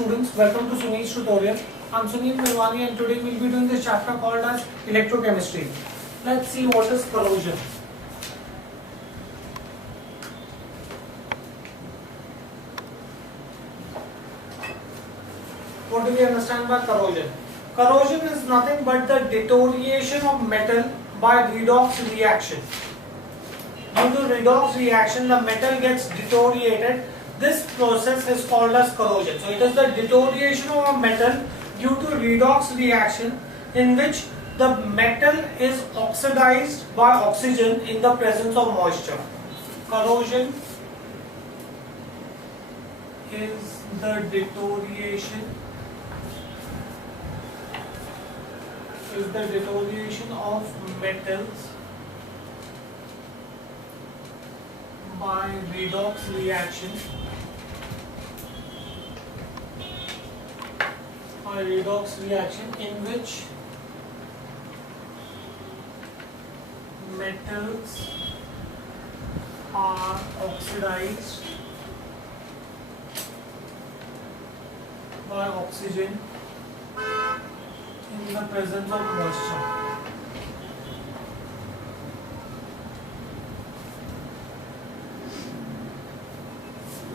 Students, welcome to Sunil's tutorial. I'm Sunil Milwani and today we'll be doing this chapter called as electrochemistry. Let's see what is corrosion. What do we understand by corrosion? Corrosion is nothing but the deterioration of metal by redox reaction. Due to redox reaction, the metal gets deteriorated. This process is called as corrosion. So it is the deterioration of a metal due to redox reaction in which the metal is oxidized by oxygen in the presence of moisture. Corrosion is the deterioration of metals by redox reaction in which metals are oxidized by oxygen in the presence of moisture.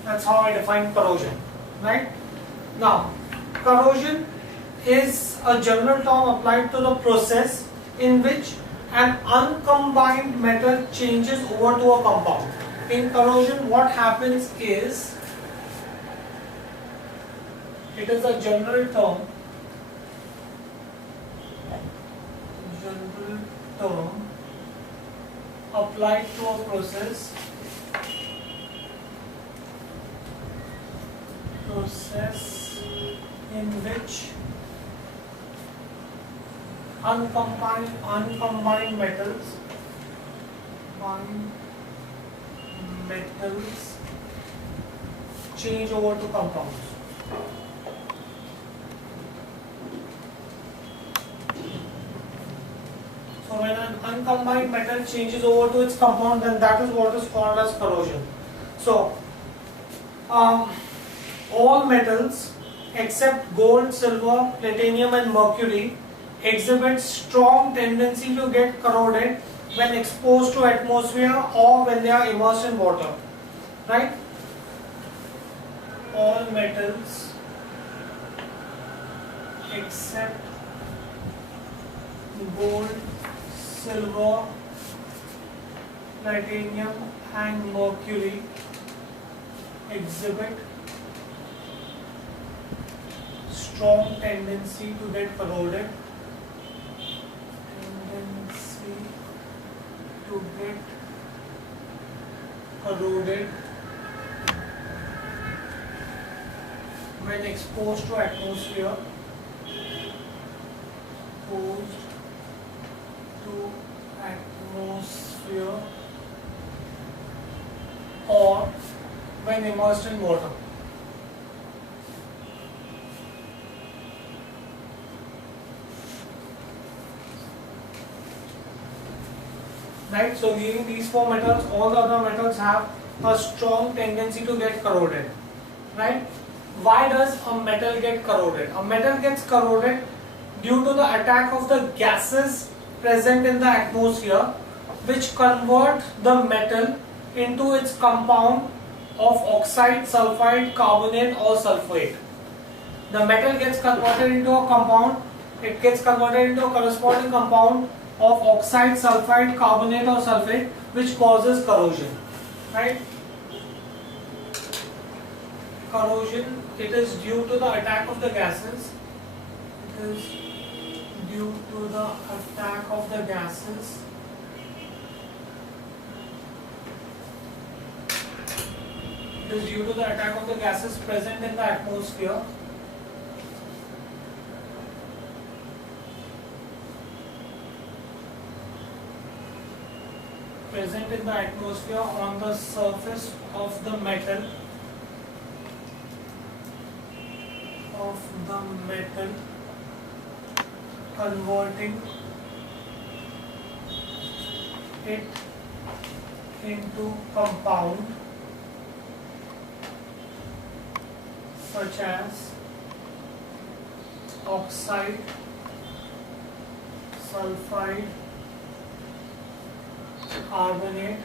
That's how I define corrosion, right? Now, corrosion is a general term applied to the process in which an uncombined metal changes over to a compound. In corrosion, what happens is, it is a general term applied to a process in which uncombined metals change over to compounds. So when an uncombined metal changes over to its compound, then that is what is called as corrosion. So all metals except gold, silver, platinum and mercury exhibit strong tendency to get corroded when exposed to atmosphere or when they are immersed in water, right? All metals except gold, silver, platinum and mercury exhibit strong tendency to get corroded. When exposed to atmosphere, or when immersed in water. Right, so using these four metals, all the other metals have a strong tendency to get corroded. Right? Why does a metal get corroded? A metal gets corroded due to the attack of the gases present in the atmosphere, which convert the metal into its compound of oxide, sulfide, carbonate or sulfate. The metal gets converted into a compound, it gets converted into a corresponding compound of oxide, sulfide, carbonate or sulfate, which causes corrosion. Right? Corrosion, it is due to the attack of the gases. It is due to the attack of the gases present in the atmosphere on the surface of the metal converting it into compound such as oxide, sulfide, carbonate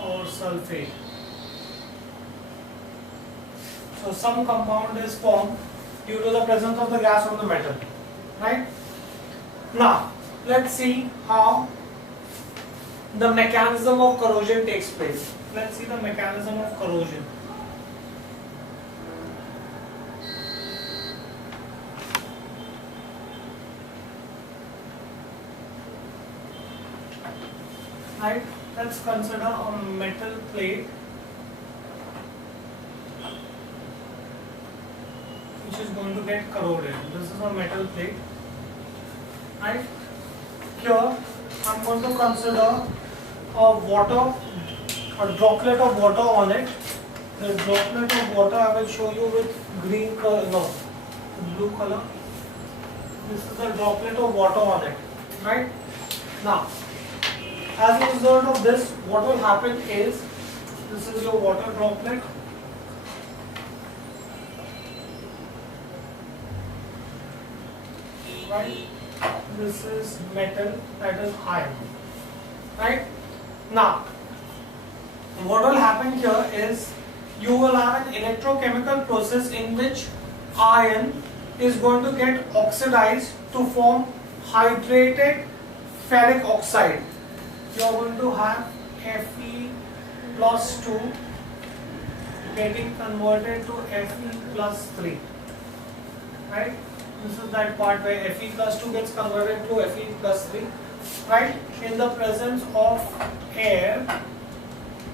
or sulfate. So some compound is formed due to the presence of the gas on the metal, right? Now let's see how the mechanism of corrosion takes place. Let's see the mechanism of corrosion. Right, let's consider a metal plate which is going to get corroded. This is a metal plate. Right, here I'm going to consider a droplet of water on it. The droplet of water I will show you with green color, no, blue color. This is the droplet of water on it, right? Now, as a result of this, what will happen is, this is your water droplet. Right? This is metal, that is iron. Right? Now, what will happen here is, you will have an electrochemical process in which iron is going to get oxidized to form hydrated ferric oxide. You are going to have Fe plus 2 getting converted to Fe plus 3. Right? This is that part where Fe plus 2 gets converted to Fe plus 3. Right? In the presence of air,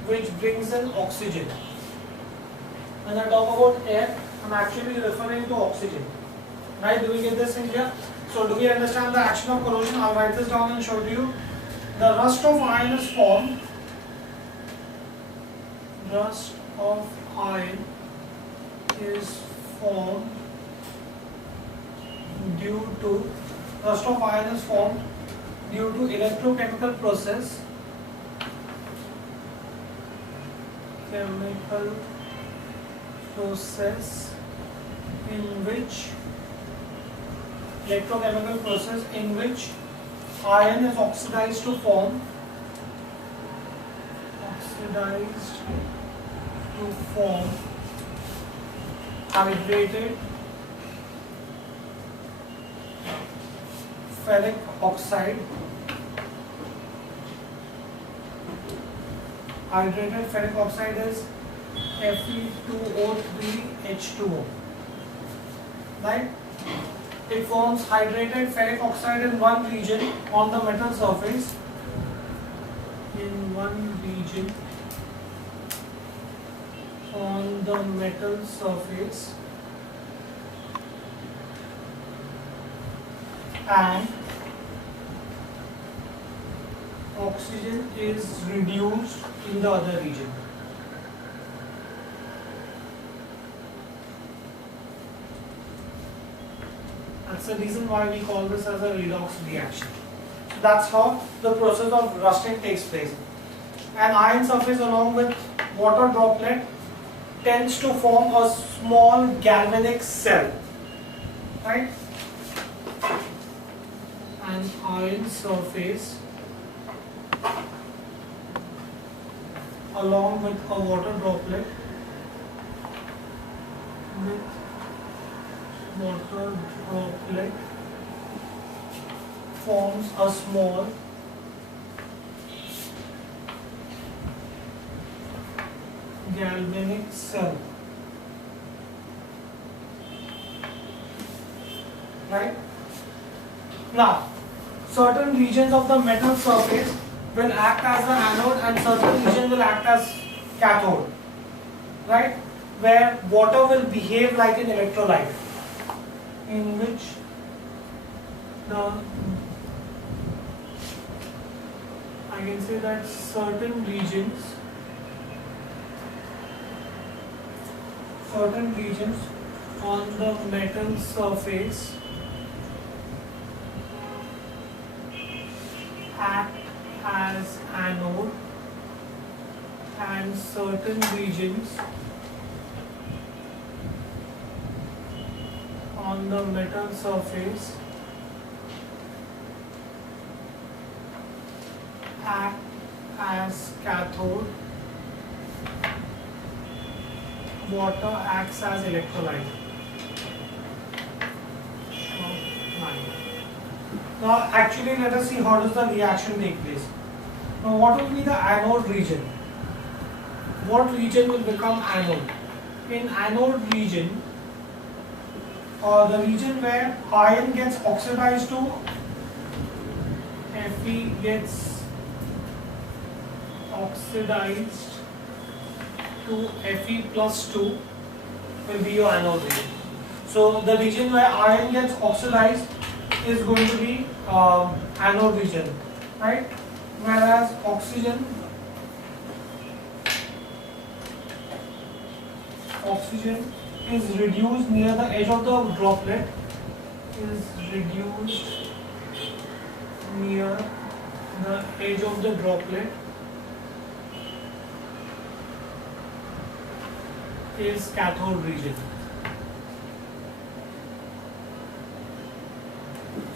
which brings in oxygen. When I talk about air, I am actually referring to oxygen. Right? Do we get this in here? So do we understand the action of corrosion? I will write this down and show you. The rust of iron is formed. Rust of iron is formed due to electrochemical process. Chemical process in which iron is oxidized to form hydrated ferric oxide. Hydrated ferric oxide is Fe2O3H2O. Right? It forms hydrated ferric oxide in one region on the metal surface. And oxygen is reduced in the other region. That's the reason why we call this as a redox reaction. So that's how the process of rusting takes place. An iron surface along with water droplet tends to form a small galvanic cell. Right? An iron surface along with a water droplet forms a small galvanic cell. Right? Now, certain regions of the metal surface will act as the anode and certain region will act as cathode. Right? Where water will behave like an electrolyte, in which I can say that certain regions on the metal surface act as anode and certain regions on the metal surface act as cathode, water acts as electrolyte. Now actually let us see how does the reaction take place. Now what will be the anode region? What region will become anode? In anode region, the region where iron gets oxidized to Fe gets oxidized to Fe plus 2 will be your anode region. So the region where iron gets oxidized is going to be anode region, right? Whereas oxygen is reduced near the edge of the droplet, is cathode region.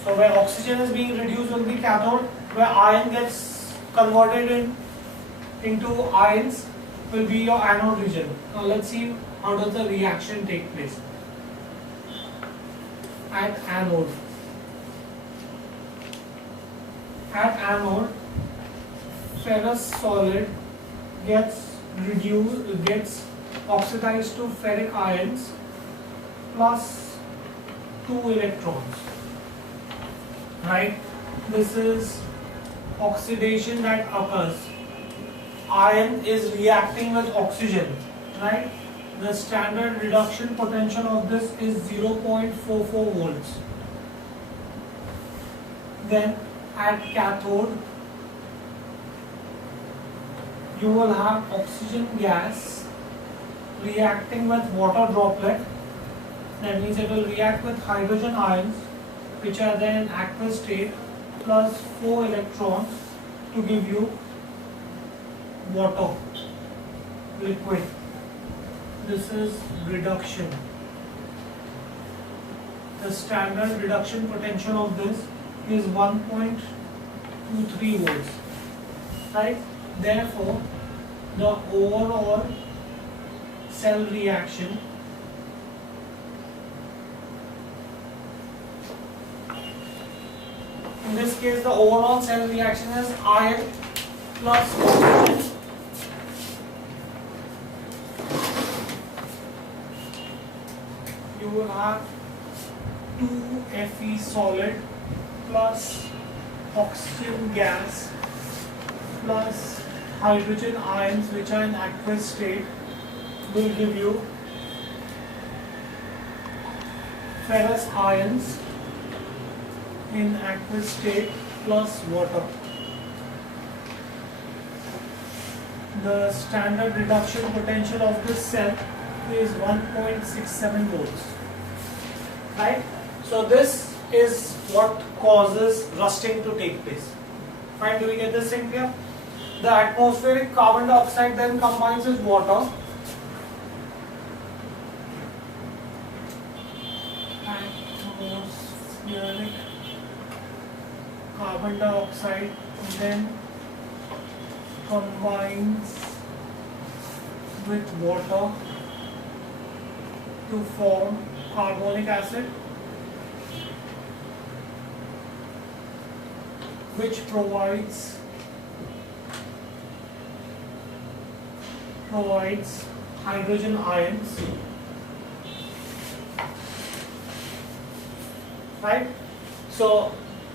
So where oxygen is being reduced will be cathode, where iron gets converted into ions will be your anode region. Now let's see how does the reaction take place. At anode, ferrous solid gets oxidized to ferric ions plus 2 electrons. Right? This is oxidation that occurs. Iron is reacting with oxygen. Right? The standard reduction potential of this is 0.44 volts. Then at cathode, you will have oxygen gas reacting with water droplet. That means it will react with hydrogen ions, which are then in aqueous state, plus 4 electrons to give you water, liquid. This is reduction. The standard reduction potential of this is 1.23 volts. Right? Therefore, the overall cell reaction in this case, the overall cell reaction is iron plus oxygen you will have 2 Fe solid plus oxygen gas plus hydrogen ions which are in aqueous state will give you ferrous ions in aqueous state plus water. The standard reduction potential of this cell is 1.67 volts. Right? So this is what causes rusting to take place. Fine, do we get this thing clear? The atmospheric carbon dioxide then combines with water. Atmospheric carbon dioxide then combines with water to form carbonic acid, which provides hydrogen ions. Right? So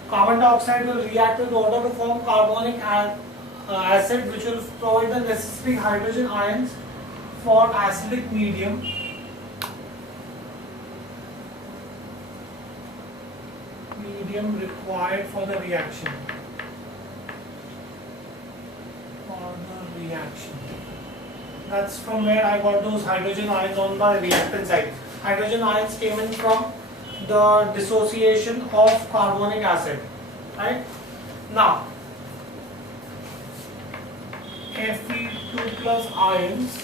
carbon dioxide will react with water to form carbonic acid, which will provide the necessary hydrogen ions for acidic medium. Required for the reaction. That's from where I got those hydrogen ions on the reactant side. Hydrogen ions came in from the dissociation of carbonic acid. Right? Now, Fe2 plus ions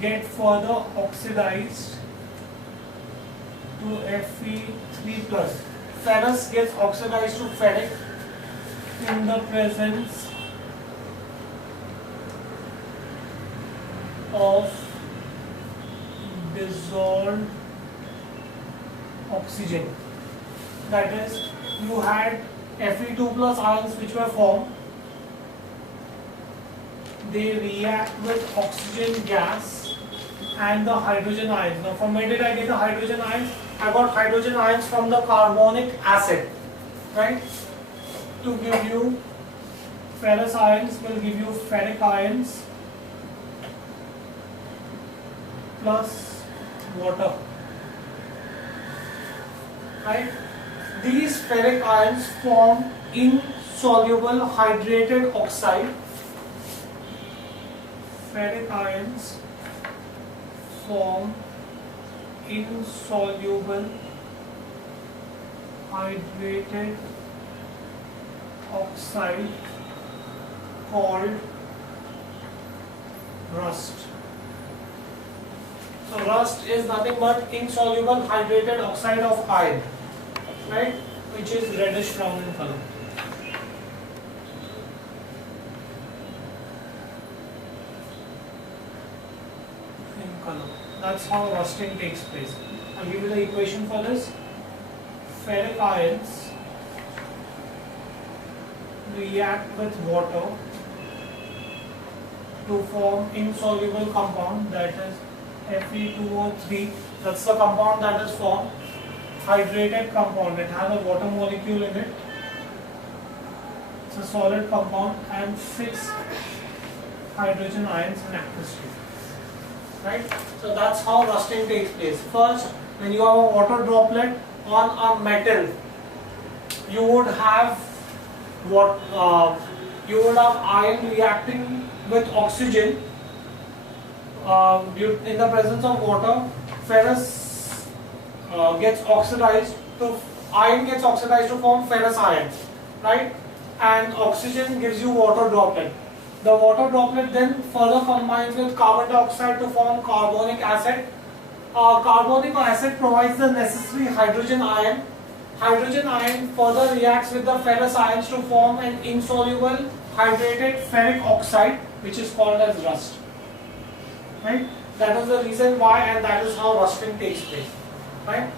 get further oxidized to Fe3 plus. Ferrous gets oxidized to ferric in the presence of dissolved oxygen. That is, you had Fe2 plus ions which were formed. They react with oxygen gas and the hydrogen ions. Now, from where did I get the hydrogen ions? I got hydrogen ions from the carbonic acid, right? To give you ferrous ions will give you ferric ions plus water, right? These ferric ions form insoluble hydrated oxide. Ferric ions form insoluble hydrated oxide called rust. So rust is nothing but insoluble hydrated oxide of iron, right, which is reddish brown in color. That's how rusting takes place. I'll give you the equation for this. Ferric ions react with water to form insoluble compound, that is Fe2O3. That's the compound that is formed. Hydrated compound. It has a water molecule in it. It's a solid compound and 6 hydrogen ions in active state. Right? So that's how rusting takes place. First, when you have a water droplet on a metal, you would have iron reacting with oxygen in the presence of water. Ferrous gets oxidized to iron gets oxidized to form ferrous ions, right? And oxygen gives you water droplet. The water droplet then further combines with carbon dioxide to form carbonic acid. Carbonic acid provides the necessary hydrogen ion. Hydrogen ion further reacts with the ferrous ions to form an insoluble hydrated ferric oxide, which is called as rust. Right? That is the reason why, and that is how rusting takes place. Right?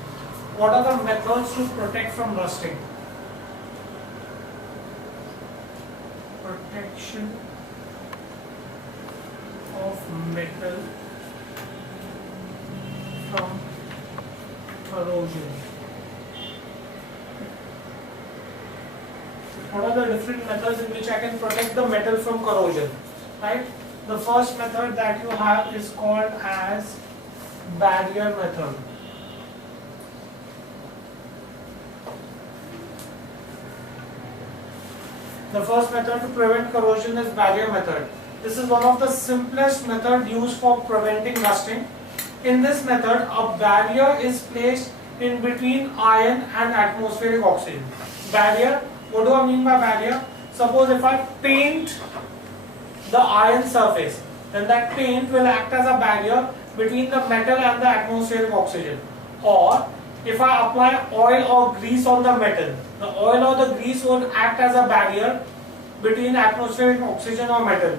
What are the methods to protect from rusting? Protection of metal from corrosion. What are the different methods in which I can protect the metal from corrosion? Right? The first method that you have is called as barrier method. The first method to prevent corrosion is barrier method. This is one of the simplest methods used for preventing rusting. In this method, a barrier is placed in between iron and atmospheric oxygen. Barrier, what do I mean by barrier? Suppose if I paint the iron surface, then that paint will act as a barrier between the metal and the atmospheric oxygen. Or if I apply oil or grease on the metal, the oil or the grease would act as a barrier between atmospheric oxygen or metal.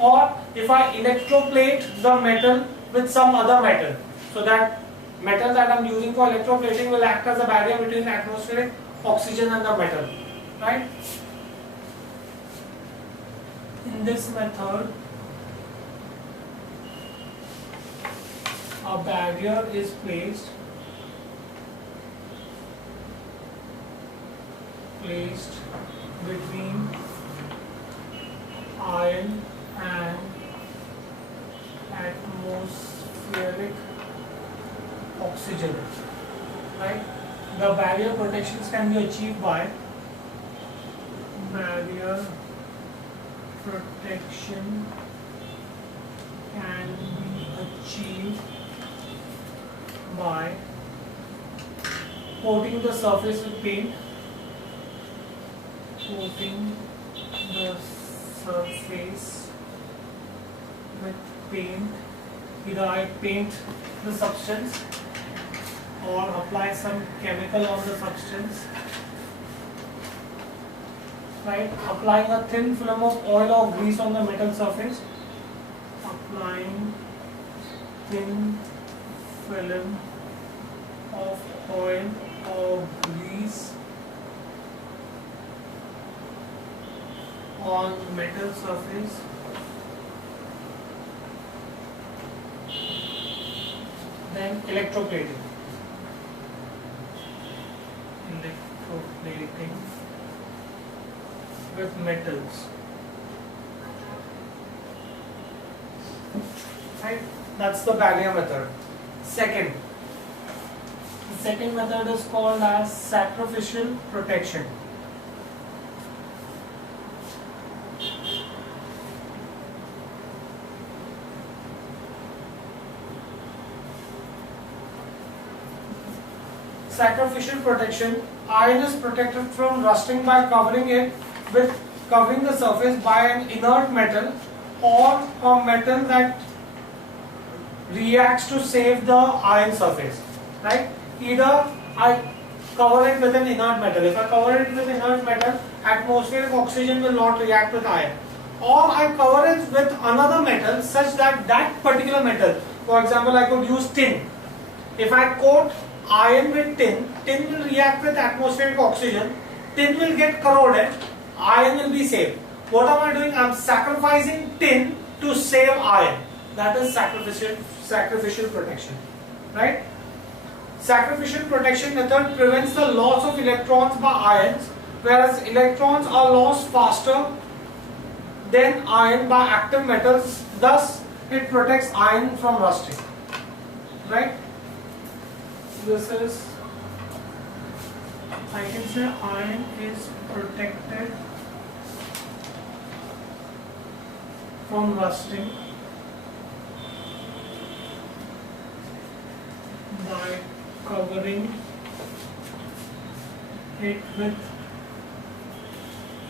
Or if I electroplate the metal with some other metal, so that metal that I am using for electroplating will act as a barrier between atmospheric oxygen and the metal. Right? In this method, a barrier is placed between iron and atmospheric oxygen. Right? The barrier protections can be achieved by barrier protection can be achieved by coating the surface with paint. Coating the surface with paint. Either I paint the substance or apply some chemical on the substance, right? Applying a thin film of oil or grease on the metal surface, applying thin film of oil or grease on metal surface, then electroplating. Electroplating with metals. Right? That's the barrier method. The second method is called as sacrificial protection. Sacrificial protection. Iron is protected from rusting by covering the surface by an inert metal or a metal that reacts to save the iron surface. Right? Either I cover it with an inert metal. If I cover it with inert metal, atmospheric oxygen will not react with iron. Or I cover it with another metal such that that particular metal, for example, I could use tin. If I coat iron with tin, tin will react with atmospheric oxygen, tin will get corroded, iron will be saved. What am I doing? I am sacrificing tin to save iron. That is sacrificial protection. Right? Sacrificial protection method prevents the loss of electrons by ions, whereas electrons are lost faster than iron by active metals. Thus, it protects iron from rusting. Right? This is, I can say, iron is protected from rusting by covering it with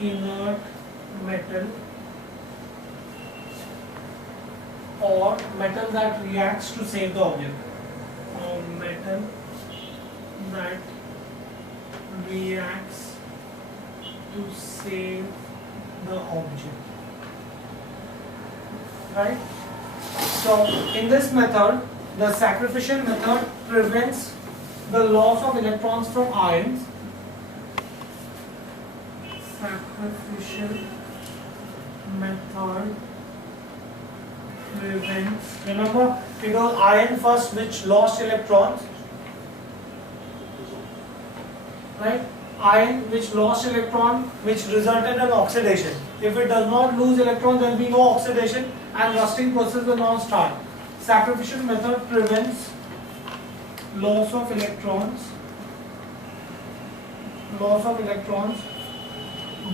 inert metal or metal that reacts to save the object, or metal that reacts to save the object. Right? So in this method, the sacrificial method prevents the loss of electrons from ions. Sacrificial method prevents, remember it was iron first which lost electrons, right? Iron which lost electron, which resulted in oxidation. If it does not lose electrons, there will be no oxidation and rusting process will not start. Sacrificial method prevents loss of electrons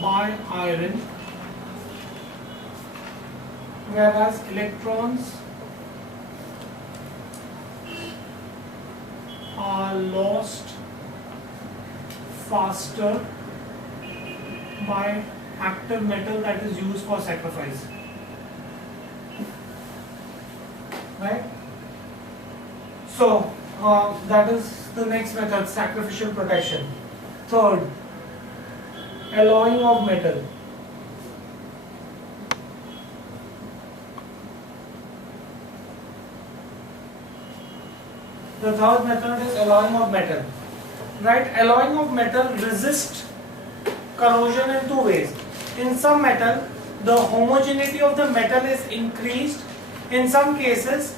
by iron, whereas electrons are lost faster by active metal that is used for sacrifice. Right? So that is the next method, sacrificial protection. Third, alloying of metal. The third method is alloying of metal. Right? Alloying of metal resists corrosion in two ways. In some metal, the homogeneity of the metal is increased. In some cases,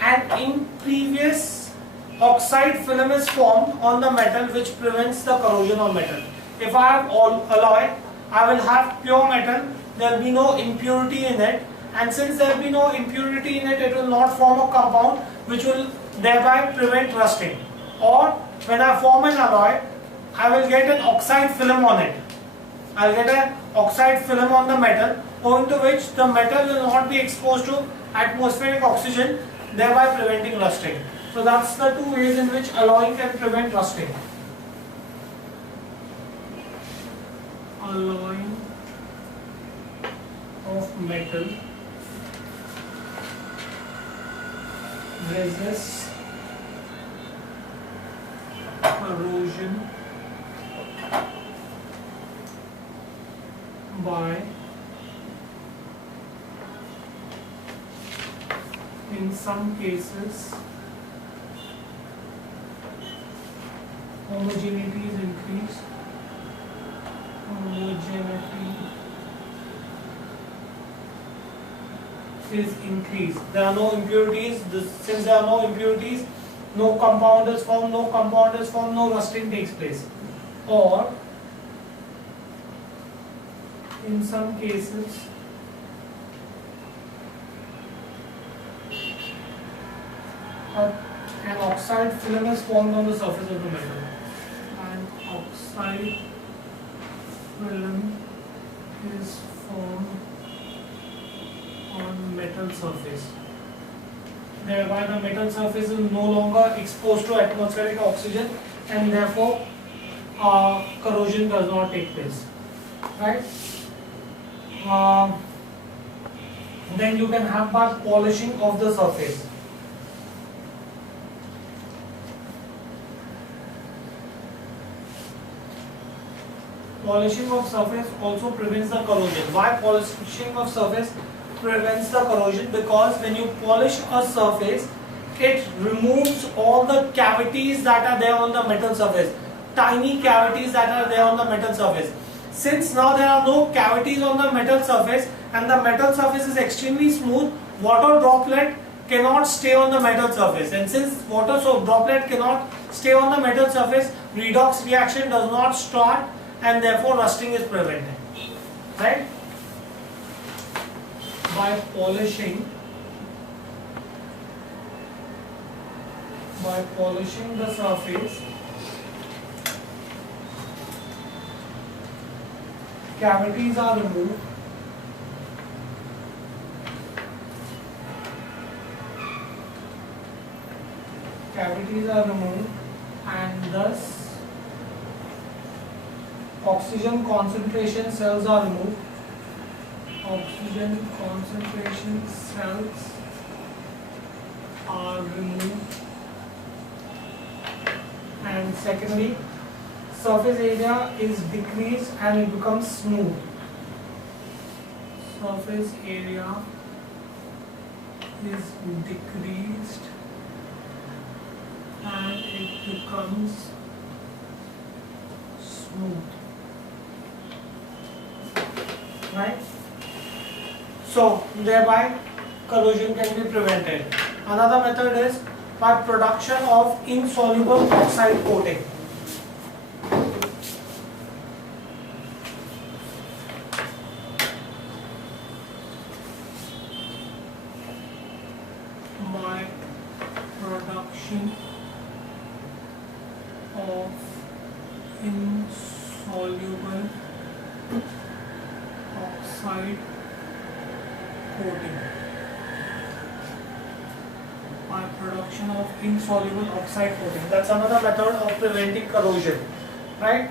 an impervious oxide film is formed on the metal which prevents the corrosion of metal. If I have alloy, I will have pure metal, there will be no impurity in it, and since there will be no impurity in it, it will not form a compound which will thereby prevent rusting. Or when I form an alloy, I will get an oxide film on it. I will get an oxide film on the metal, owing to which the metal will not be exposed to atmospheric oxygen, thereby preventing rusting. So that's the two ways in which alloying can prevent rusting. Alloying of metal resists corrosion by, in some cases, homogeneity is increased. Homogeneity is increased. There are no impurities. Since there are no impurities, no compound is formed. No compound is formed. No rusting takes place. Or in some cases, an oxide film is formed on the surface of the metal. An oxide film is formed on metal surface. Thereby the metal surface is no longer exposed to atmospheric oxygen, and therefore corrosion does not take place. Right? Then you can have by polishing of the surface. Polishing of surface also prevents the corrosion. Why polishing of surface prevents the corrosion? Because when you polish a surface, it removes all the cavities that are there on the metal surface. Tiny cavities that are there on the metal surface. Since now there are no cavities on the metal surface and the metal surface is extremely smooth, water droplet cannot stay on the metal surface. And since water droplet cannot stay on the metal surface, redox reaction does not start, and therefore rusting is prevented. Right? By polishing the surface, cavities are removed. And thus oxygen concentration cells are removed. Oxygen concentration cells are removed. And secondly, surface area is decreased and it becomes smooth. Surface area is decreased and it becomes smooth. Right? So thereby corrosion can be prevented. Another method is by production of insoluble oxide coating. By production of insoluble oxide coating. By production of insoluble oxide coating. That's another method of preventing corrosion. Right?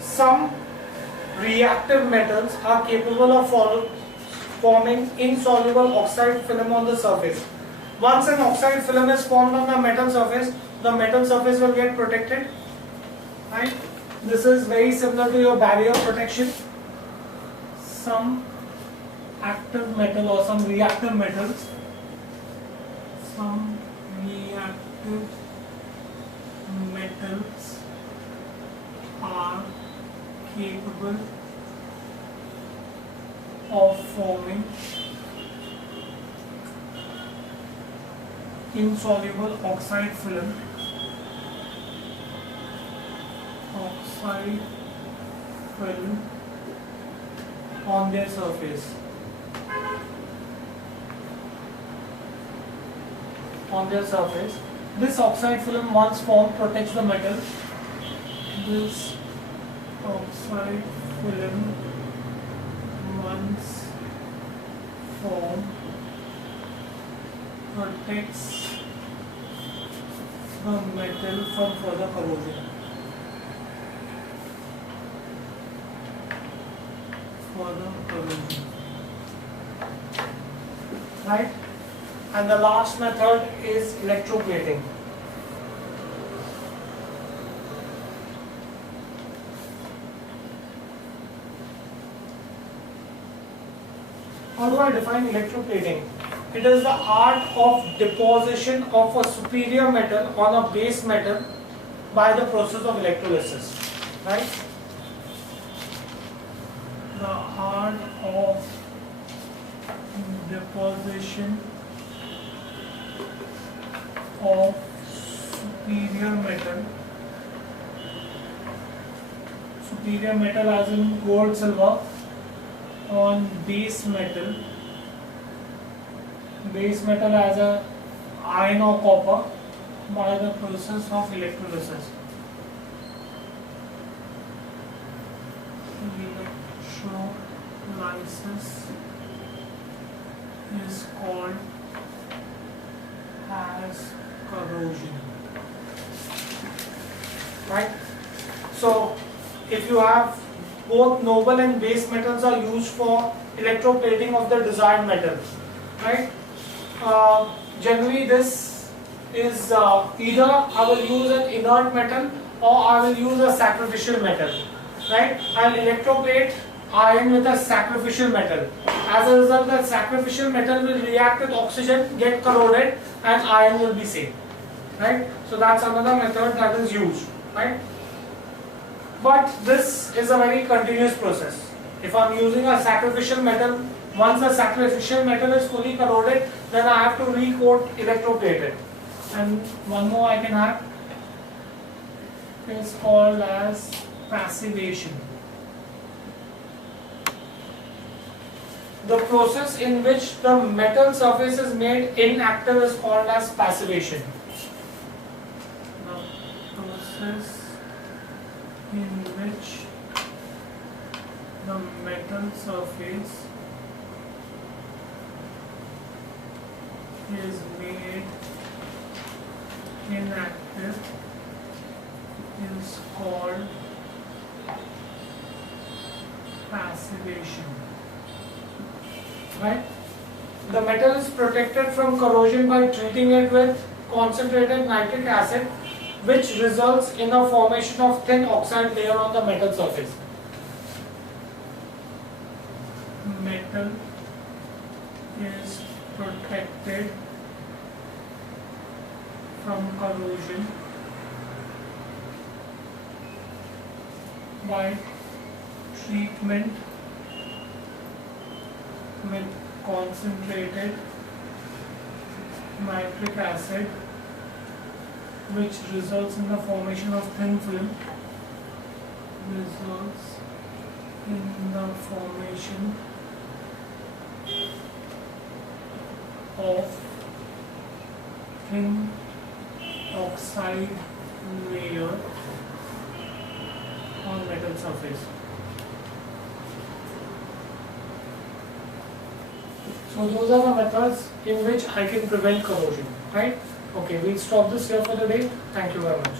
Some reactive metals are capable of forming insoluble oxide film on the surface. Once an oxide film is formed on the metal surface will get protected. Right? This is very similar to your barrier protection. Some active metal or some reactive metals, are capable of forming insoluble oxide film on their surface. This oxide film once formed protects the metal. This oxide film once formed protects the metal from further corrosion. Right? And the last method is electroplating. How do I define electroplating? It is the art of deposition of a superior metal on a base metal by the process of electrolysis. Right? The art of deposition of superior metal as in gold, silver, on base metal as a iron or copper by the process of electrolysis. Electrolysis is called as corrosion. Right? So if you have both noble and base metals are used for electroplating of the desired metal, right? Generally this is either I will use an inert metal or I will use a sacrificial metal, right? I'll electroplate iron with a sacrificial metal. As a result, that sacrificial metal will react with oxygen, get corroded, and iron will be saved, right? So that's another method that is used, right? But this is a very continuous process. If I'm using a sacrificial metal, once the sacrificial metal is fully corroded, then I have to recoat, electroplate it. And one more I can have is called as passivation. The process in which the metal surface is made inactive is called as passivation. The process in which the metal surface is made inactive is called passivation. Right? The metal is protected from corrosion by treating it with concentrated nitric acid, which results in the formation of thin oxide layer on the metal surface. Metal is protected from corrosion by treatment with concentrated nitric acid, which results in the formation of thin film. Results in the formation of thin oxide layer on metal surface. So those are the methods in which I can prevent corrosion, right? Okay, we'll stop this here for the day. Thank you very much.